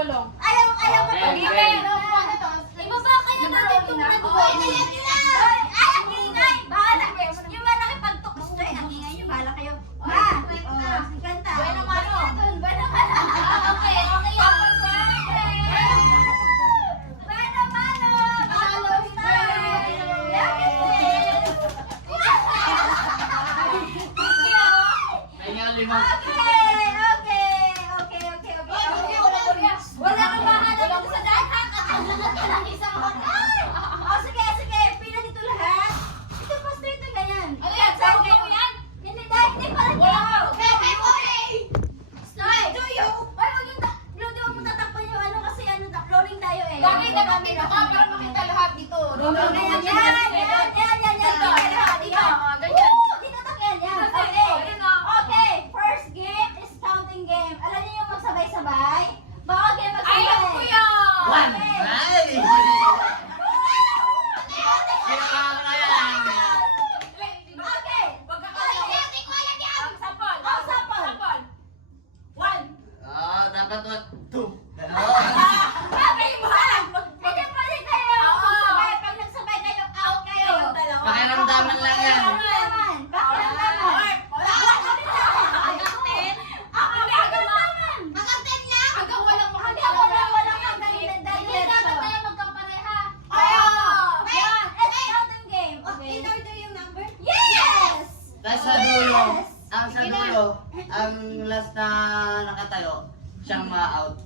balong. Ayaw mo to. Ibaba kayo natin itong nagbuhay. Ay, ang ingay. Bahala. Yung malaki pagtukos ko eh. Ang ingay nyo, bahala kayo. Kanta. Bueno, mano. Bueno, mano. Okay, okay yan. Bueno, mano. Mano style. Okay. Wala kang bahala dito sa daan. Lahat ka lang isang hotel. Sige. Pila dito lahat. Ito pa straight na ganyan. Ano yan? Saan kayo yan? Hindi pala. Wala. Style. Do you? Ay, hindi mo tatakpan yung ano kasi rolling tayo eh. Bakit nakapito ka para makita lahat dito? Yan. Dito. Ganyan. Dito takyan yan. Okay. First game is counting game. Alam niyo yung magsabay-sabay? Bawal kayo magsabay. Ayaw ko yan. One. Okay. Ay! Okay. Wag ka kayo. Ang sapol. Ang sapol. One. Dapat two. Okay, one. Hindi pwede kayo magsabay. Pag nagsabay kayo, out kayo. Pakiramdaman lang yan. Pakiramdaman. Hanggang walang Hanggang walang hanggang Hindi dapat tayo magkapareha. Yan. It's counting game. Okay. Yes! Tapos sa dulo, ang last na nakatayo, siyang ma-out.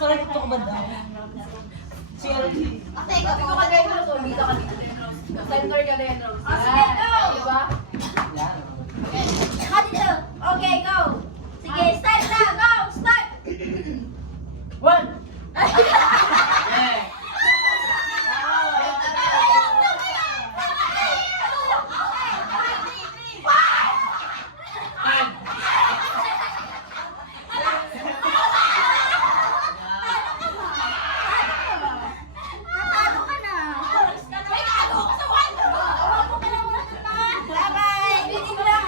sarap ito ko ba daw? Ate, ikaw ka din, Rose. Dito ka dito. Center ka din, Rose. Sige, go! Diba? Yan. Saka dito. Okay, go. Sige, start na. Go, start. One! Okay. Natalo ka na. May talo ka sa one. Ako ka na muna kita. Bye-bye. Bitin mo lang.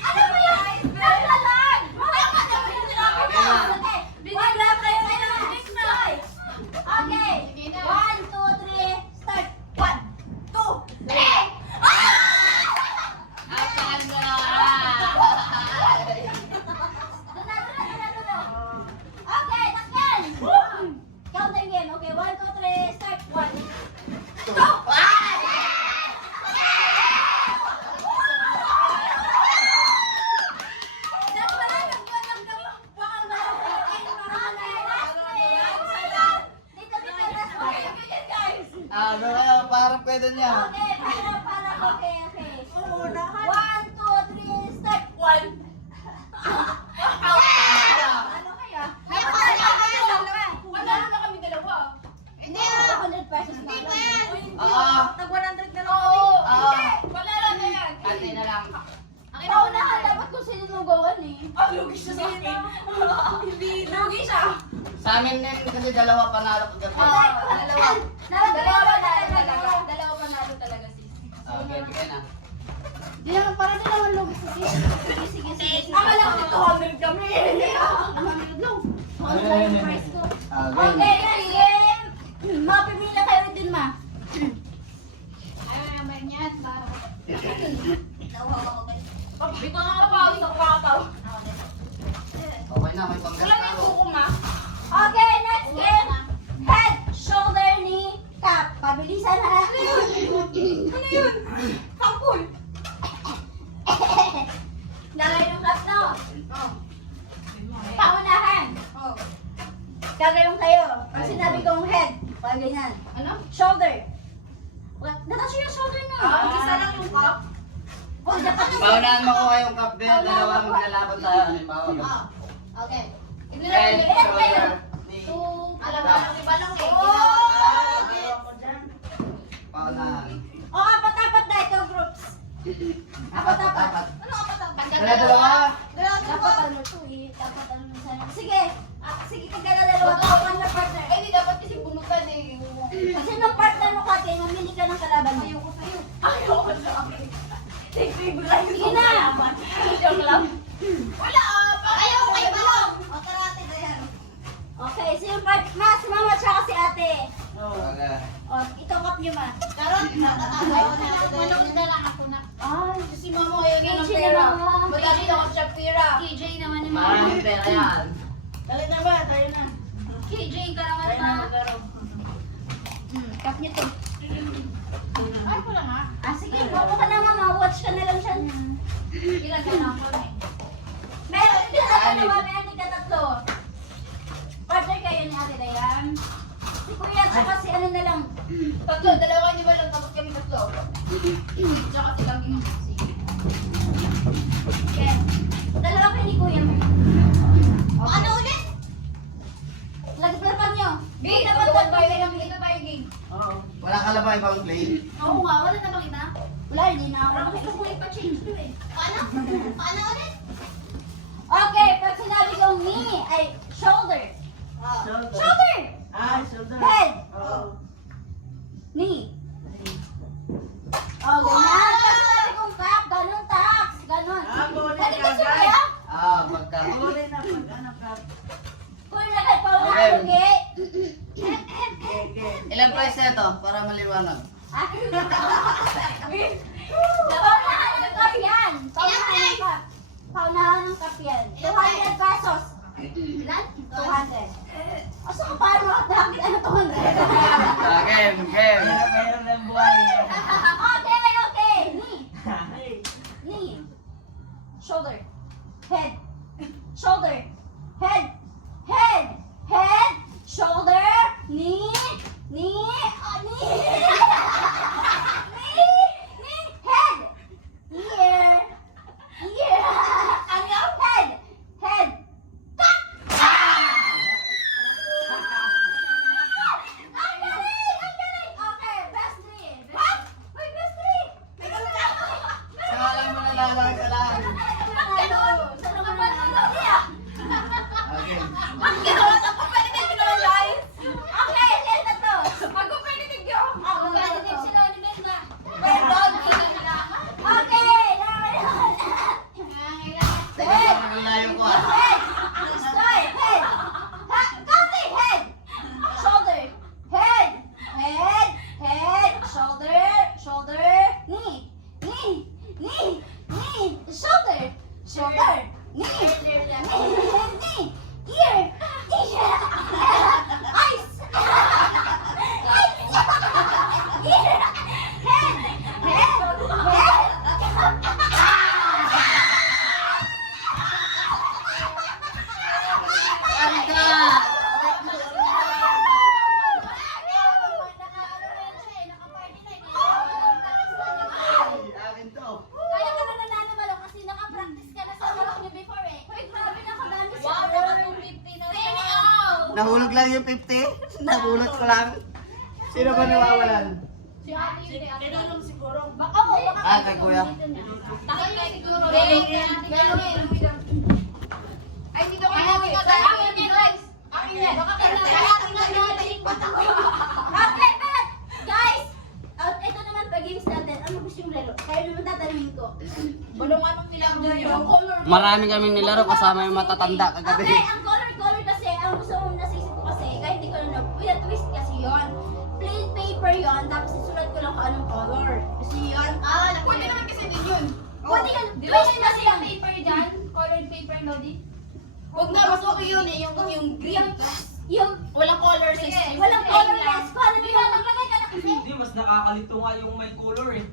Ano mo yun? Naglalag. Tama na. Sinabi mo. Okay. Bitin lang kayo. Next time. Okay. 1, 2, 3. Start. 1, 2, 3. Okay, takyan! Count again. Okay, 1, 2, 3, start. 1, 2. Ano kayo? Parang pwede niya. Okay, para, okay. 1, 2, 3, start. 1. Ano kaya? Wala na kami dalawa. Hindi. 100 pesos na lang. Oo. Tag-100 na lang kami. Oo. Wala lang na yan. Ate na lang. Paunahan dapat kung sinunugawan eh. Lugi siya sa akin. Hindi, lugi siya. Sa amin din kasi dalawa panalo kagabi. Dalawa panalo talaga sis. Okay, sige na. Di naman, parang di naman lugi sa sis. Sige. Akala ko 200 kami. Hindi ako. 200 lang. 200 lang yung price ko. Okay, sige. Mapimila kayo din, ma. Ayaw naman yan. Bito nga kapaw, sa kapaw. Okay na, may Wala na yung panggataro. buko, ma. Okay, next game. Head, shoulder, knee, cap. Pabilisan ha. Ano yun? Kampul. Lagay yung cap, no? Paunahan. Gagayong kayo. Pag sinabi kong head, pag ganyan. Ano? Shoulder. Natasyo yung shoulder na. Isa lang yung cap. Oh, dapat Paunahan mo ko kayong kape, dalawa maglalaban sa halimbawa. Okay. Head, shoulder, knee, Alam cap. mo, iba lang eh. Paunahan. Oh, apat-apat na ito, groups. Apat-apat. Apat. Ano apat-apat? Dalawa. Dapat ano to eh. Dapat ano sana. Sige. Sige, tignan na dalawa. Tawagan na partner. Eh, di dapat kasi bunutan eh. Kasi nung partner mo kasi, mamili ka ng kalaban mo. Ayoko sa'yo. Ayoko sa akin. Sige na. Joke lang. Wala ayaw kayo balong. O, karate na yan. Okay, so yung part, ma, si mama tsaka si ate. Okay. O, ito kap niyo ma. Karot, nakatawag ko na ate. Manok na lang ako na. Ay, Si mama kaya KJ ng pera. naman. Madali ako siya pera. KJ naman ni mama. Maraming pera yan. Dali na ba? Tayo na. KJ ka naman Tayo na ma. maglaro. Kap niyo to. Ay ko lang ha. Sige, bobo ka na mama. Watch ka na lang siya. Ilan ka na ako eh. Meron din na dalawa, meron din ka tatlo. Partner kayo ni ate Dayan. Si Kuya, tsaka si ano na lang. Tatlo, dalawa niyo ba lang tapos kami tatlo. Tsaka si Kami. Okay. Dalawa kayo ni Kuya. Ano ulit? Lagpapan nyo. Game, Dapat dapat tatlo. tayo lang. Ito tayo game. Oo. Wala ka lang ba ibang play? Oo nga, wala na bang ina? Wala, hindi na ako. Parang gusto ko ipa-change ko eh. Paano ulit? Okay, pag sinabi kong knee, ay shoulder. Shoulder. Shoulder! Shoulder. Head. Oo. Knee. Oh, ganyan. Pag sinabi kong cap, ganun tax. Ganun. Bunin Pwede ka, kasi guys. kuya? Pagka. Bunin na pag ano ka. Kuya, lagay pa ulit. Okay. Okay? Okay. Ilan price na ito para maliwanag? Paunahan ng cup yan. Paunahan ng cup. Paunahan ng cup yan. 200 pesos. Ilan? 200. O saan paano at dami? Ano 200? Game. Meron ng buhay. Okay. Knee. Ay. Knee. Shoulder. Head. Shoulder. Head. Head. Nahulog lang yung 50. Nahulog ko lang. Sino ba nawawalan? Si ate yun eh. Tinulong siguro. Baka mo, baka Ah, kay kuya. Takay kay siguro. Meron. Ay, dito kayo natin. Akin yan, guys. Akin yan. Baka kailangan natin. Okay, but, guys, ito naman pa games natin. Ano gusto yung laro? Kaya naman tatanungin ko. Balong anong nilagay yung color. Marami kaming nilaro kasama yung matatanda kagabi. Okay, ang color kasi, ang gusto mo nasisip ko kasi, kahit hindi ko na, kuya, twist kasi yon. Plain paper yon, tapos isulat ko lang kung anong color. Gusto niyo yun? Pwede naman kasi din yun. Pwede yun. Di ba Twist kasi kasi yung yun. paper dyan? Colored paper, Lodi? Huwag na, mas okay yun eh. Yung green. Yung, Walang color system. walang colorless. Paano nyo naglagay ka na kasi? Hindi, mas nakakalito nga yung may color eh.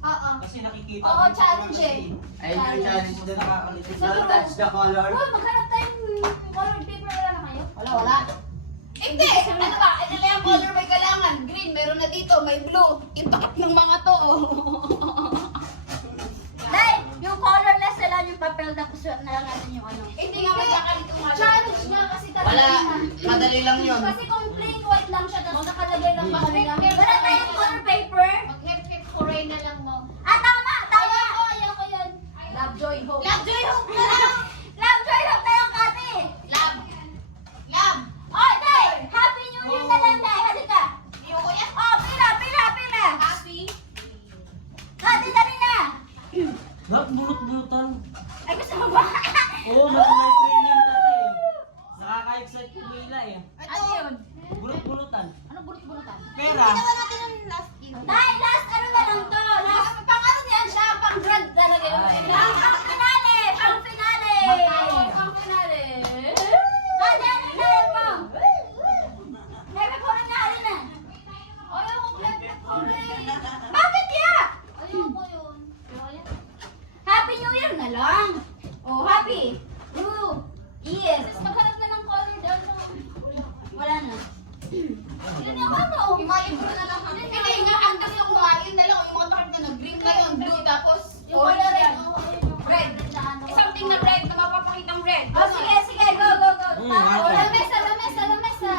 Oo. Kasi nakikita Oo, mo yung challenge color eh. Ayun yung challenge Mas doon. nakakalito. Don't touch the color. Uy, maghanap tayong colored paper. Wala na kayo? Wala. Hindi! Ano ba? Ano lang yung color may kailangan? Green, meron na dito. May blue. Yung takap ng mga to. Dahil, yung colorless na lang yung papel, tapos sulat na lang natin yung ano. Hindi nga magkakalito nga. Challenge nga kasi talaga. Wala. Madali lang yun. Kasi kung plain white lang siya, tapos nakalagay lang pa kami namin. Wala tayong color paper. Mag-hep-hep hooray na lang mo. Ah, tama! Tama! Ayoko yan. Love, joy, hope. Love, joy, hope na lang! Love, joy, hope na lang, Kati! Love. Love. Oh, Day! Happy New Year na lang, Day! Halika! Ayoko yan. Oh, pila, pila, pila! Happy. Kati, dali na! Dapat bulot-bulutan. Ay, gusto mo ba? Oo, mas may thrill yun kasi. Nakaka-excite yung nila eh. Ano yun? Bulot-bulutan. Ano bulut-bulutan? Pera. natin yung last year. Day, last ano ba lang to? Last... Pang ano yan siya? Pang grand talaga yun. Pang finale! Pang finale! Pang finale. Kati, ano yung nalang mo? May may puro na halin na. Ayoko hep-hep hooray. Bakit ya? Ayoko yun. Happy New Year na lang. Oh, happy New Year. Sis, maghanap na ng color doon. Wala na. Yun yung ano. Himayin ko na lang. Hindi nga, hanggang yung kumain na lang. Yung mga takip na green na yun. Blue, tapos Yung color red. red. Something na red na mapapakitang red. Oh, sige, sige. Go, go, go. happy. Lamesa, lamesa, lamesa.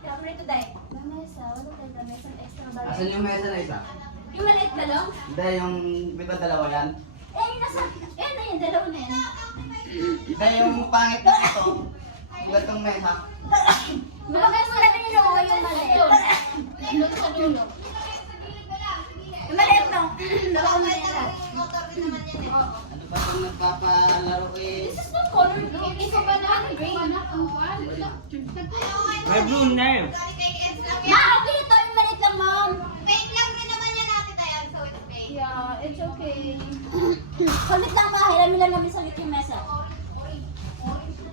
Come here today. Lamesa. Wala tayo lamesa. Extra ba? Asan yung mesa na isa? Yung maliit na lang? Hindi, yung may ba dalawa yan? Eh, yung nasa... Eh, na yun. Dalawa na yan. Hindi, yung pangit na ito. Gatong mesa. Bakit mo lang yung yung maliit? Doon sa dulo. Yung maliit lang. Dalawa na yan lang. Ano ba itong nagpapalaro eh? This is not color blue. Ito ba na green? May blue na yun. Ma, okay ito. Yung maliit lang, mom. Yeah, it's okay. Saglit lang, ma. Hiramin lang namin saglit yung mesa. Orange na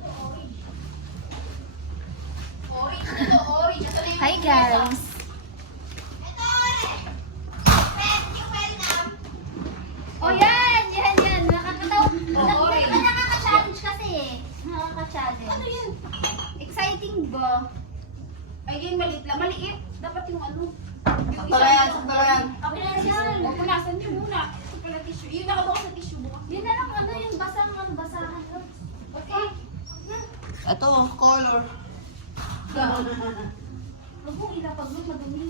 to, orange. Ito na yung Hi, guys. Oh, yan! Yan, yan. Nakakatawa. orange. Nakaka-challenge kasi eh. Nakaka-challenge. Ano yun? Exciting ba? Ay, yung maliit lang. Maliit. Dapat yung ano. Sakto lang yan, sakto lang yan. Okay na yan. Huwag mo nasan yun muna. Ito pala tissue. Yung nakabukas sa tissue bukas. Yun na lang, ano yung basahan. Okay. Ito, color. Huwag mong ilapag mo, madumi.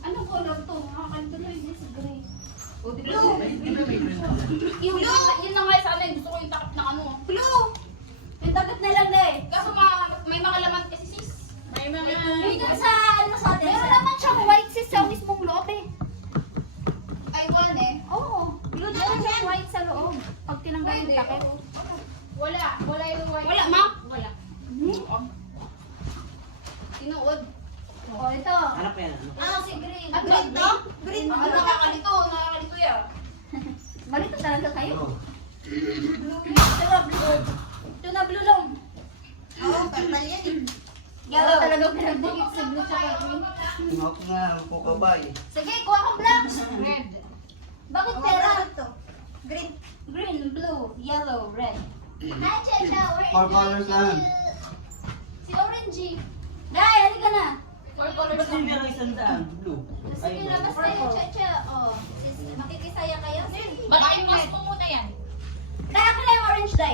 Anong color to? Makakalito na rin sa gray. O, di ba? Yung Yun na nga sa amin. Gusto ko yung takap ng ano. blue! Yung dagat na lang na eh. Kaso may mga laman kasi sis. May mga... Yung dun sa, ano sa atin? Meron naman siyang white sis sa mismong loob eh. Ay, wala eh. Oo. Blue naman siyang white sa loob. Pag tinanggal yung takip. Wala. Wala yung white. Wala, ma? Wala. Tinuod. Oh, ito. Ano pa yan? Ano? Ah, si green. At green to? Green. Nakakalito. Nakakalito yan. Malito talaga kayo. Oh. Ito na blue. Ito na blue lang. Oo, pantay yan eh. Yellow talaga pinagdikit sa blue tsaka green. Tinawag ko nga, kukabay. Sige, kuha kang black. Red. Bakit pera? Green. Green, blue, yellow, red. Hi, Checha. Four colors lang. Si Orangey. Dai, halika na. Four colors Ba't yung meron isang daan? Blue. Sige, labas tayo, Checha. Oh, makikisaya kayo? Baka yung mas mo muna yan. Dai, ako na yung orange, Dai.